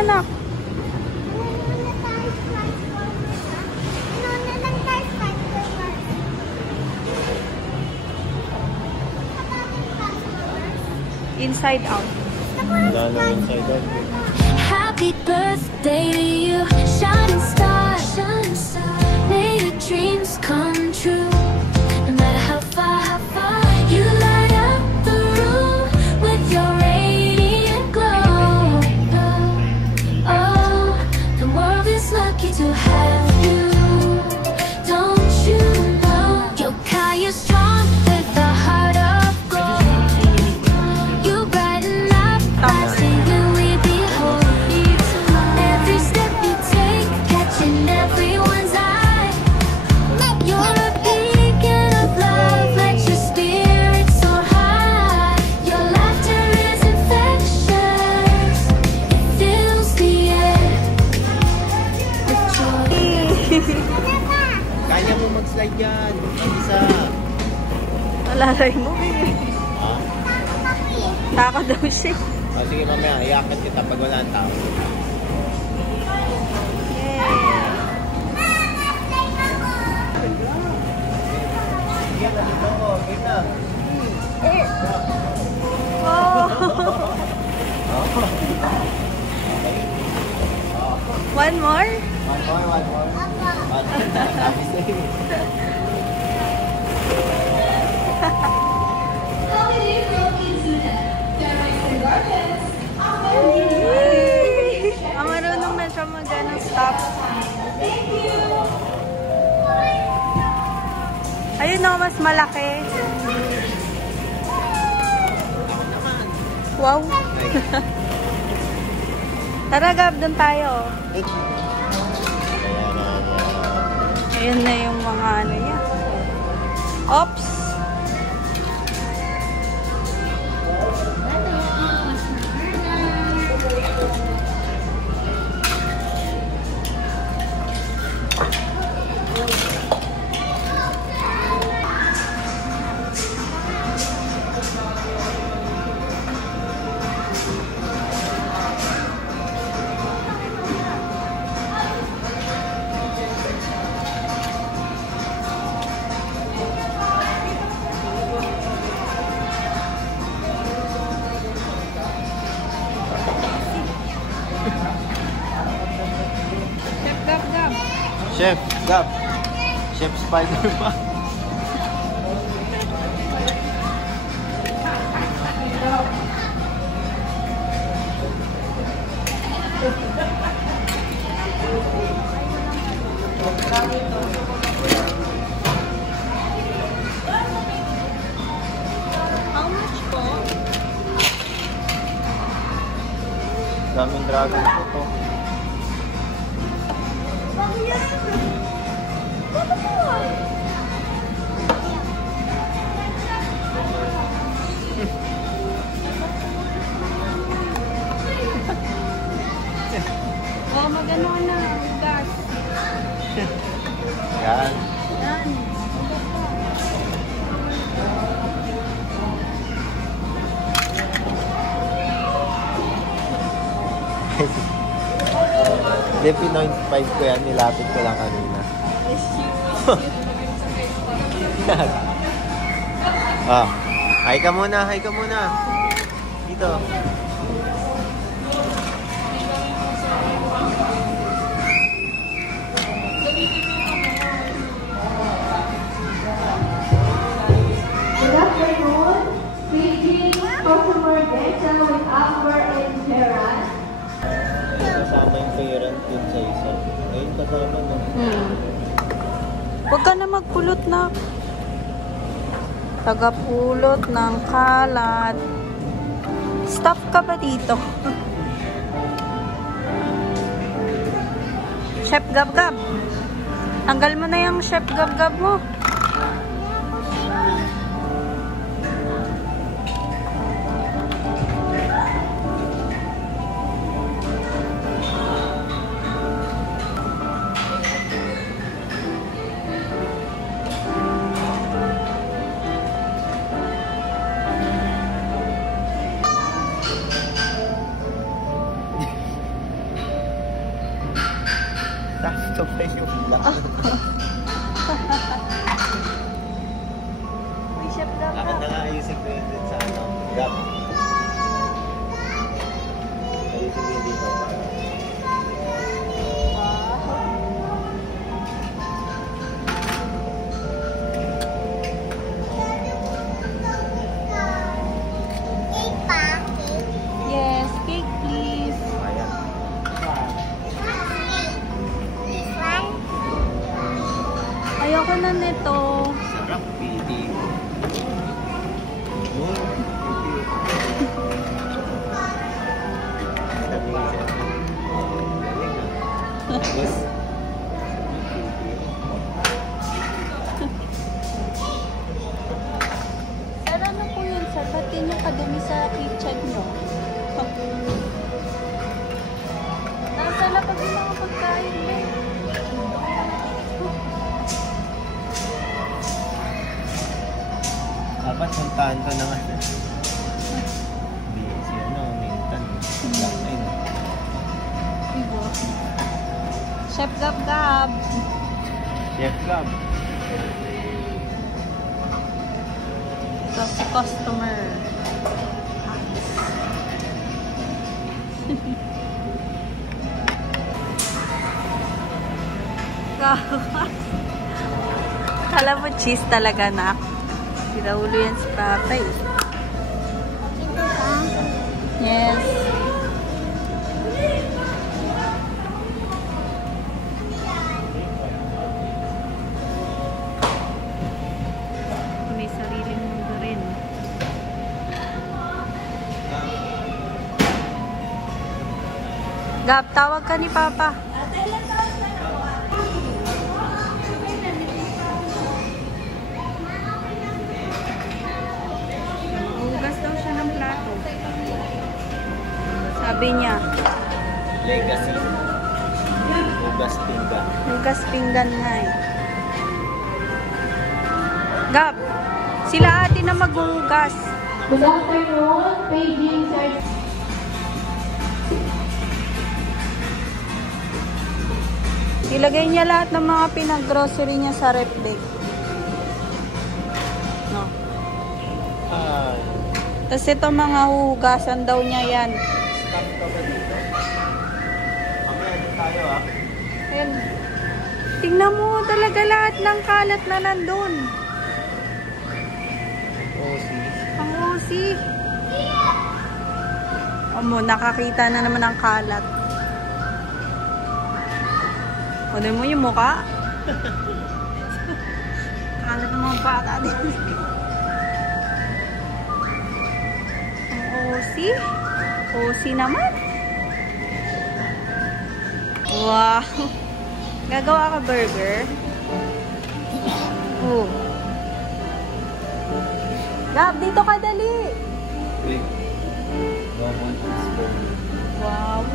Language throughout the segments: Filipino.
na, nak. Inside out. Happy birthday to you, shining star, shining star. May your dreams come true. No matter how far you light up the room with your radiant glow. Oh, the world is lucky to have you. Don't you know you're kind, you're strong with a heart of gold. You brighten up my city, we behold. Every step you take, catching everyone's eye. You're a beacon of love, let your spirit soar high. Your laughter is infectious, it fills the air with joy. Kaya mo mag-slide yan. Isa. Alalay mo eh. Ha? Takot daw siya. Oh, sige mamaya, iyakan kita pag wala ang tao. Sige, nandito ko. Wait na. Oh. One more? One more. Sabi sa'yo. Ang marunong na siya stop. Ayun o, mas malaki. Wow. Tara, Gab, doon tayo. Ayun na yung mga ano niya. Oops. Chef, Gab. Chef Spider-Man. How much po? Daming dragon po to. Oh, magano na gas. Yan. Yan. Hindi, P95 ko yan. Nilapit ko lang kanina. Ah, hi ka muna, hi ka muna. Dito. Good afternoon. Greetings, customer data with Amber and Gerard. Kasama yung parent dun sa isa. Ayun, kasama na. Huwag ka na magpulot na. Tagapulot ng kalat. Stop ka ba dito? Chef Gab-Gab. Tanggal mo na yung Chef Gab-Gab mo. Tissue lang. Uy, Chef Gab. Bakit na nga ayusin ko yun dun sa ano? Gab. Ayusin ko yun dito. Yes, cake please. Ayan. Ayoko na nito. Sarap, piti. Yes. Sir, ano po yun, sir? Ba't yun yung kadumi sa kitchen nyo? Nasa lapag yung mga pagkain eh. Dapat puntahan ko na nga. Si ano, Mintan. Black line. Ibo. Chef Gab Gab. Chef Gab. Ito si customer. Kala mo cheese talaga na. Pinaulo yan si Papay. Yes. May sariling mundo rin. Gab, tawag ka ni Papa. Hugas daw siya ng plato. Sabi niya. Legacy. Hugas pinggan. Hugas pinggan nga eh. Gab, sila ate na maghuhugas. Good afternoon, paging sir. Ilagay niya lahat ng mga pinag-grocery niya sa ref bag. No. Ay. Tapos ito mga huhugasan daw niya yan. Stop ka ba dito? Mamaya din tayo ah. Ayan. Tingnan mo talaga lahat ng kalat na nandun. Oh, sis. Ang usi. Amo, nakakita na naman ang kalat. Kunin mo yung mukha. Kalat ng mga bata din. Ang usi. Usi naman. Wow. Gagawa ka burger? Oh. Gab, dito ka dali. Wait. One teaspoon. Wow.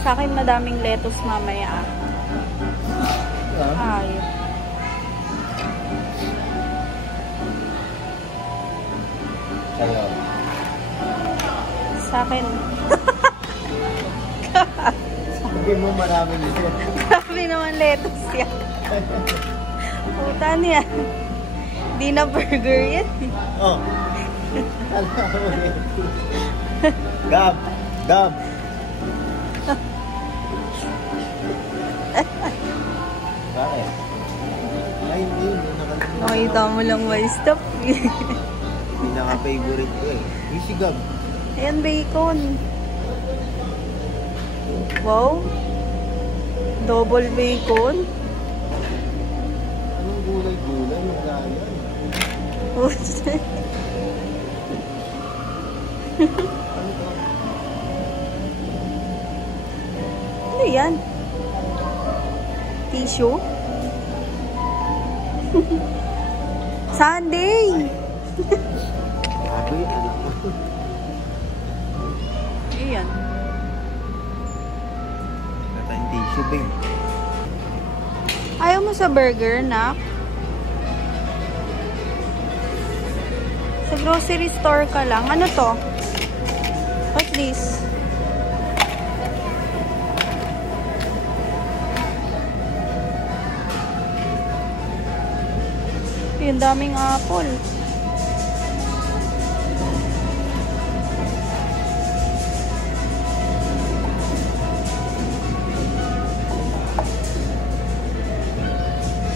Sa akin madaming lettuce mamaya. Ah? Ay. Sa'yo. Sa akin. Sabi mo maraming ito. Grabe naman lettuce yan. Puta niya. Di na burger yan. Oh. Alam mo rin. Gab. Gab. Bakit? Ay, hindi. Nakita mo lang may stop. Pinaka-favorite ko eh. Yung si Gab. Ayan, bacon. Wow. Double bacon. Anong gulay-gulay? Magalan. Ano yan? Tissue? Sunday! Sabi, anak mo. Ayan. Nata yung tissue, babe. Ayaw mo sa burger, nak? Sa grocery store ka lang. Ano to? What's this? yung daming apple.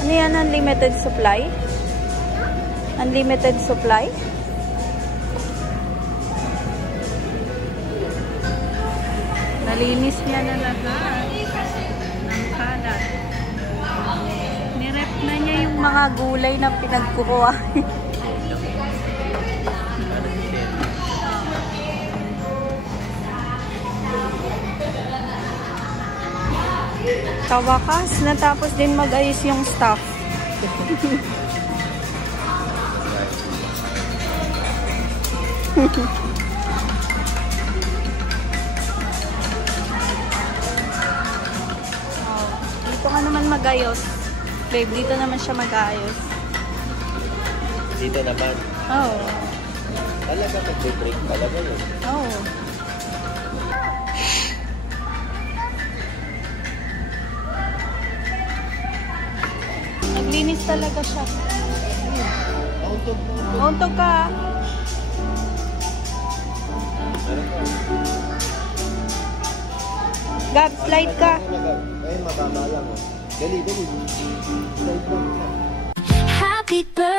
Ano yan? Unlimited supply? Unlimited supply? Nalinis niya na lahat ng kalat. Nirep na niya yung mga gulay na pinagkukuha. Kawakas, natapos din mag-ayos yung staff. Dito ka naman mag-ayos. Babe, dito naman siya mag-ayos. Dito naman. Oh. Talaga mag-break talaga yun. Oh. Naglinis talaga siya. Untog ka. Gab, slide ka. Ayun, mababa lang. Dali, dali. Slide lang. Happy birthday.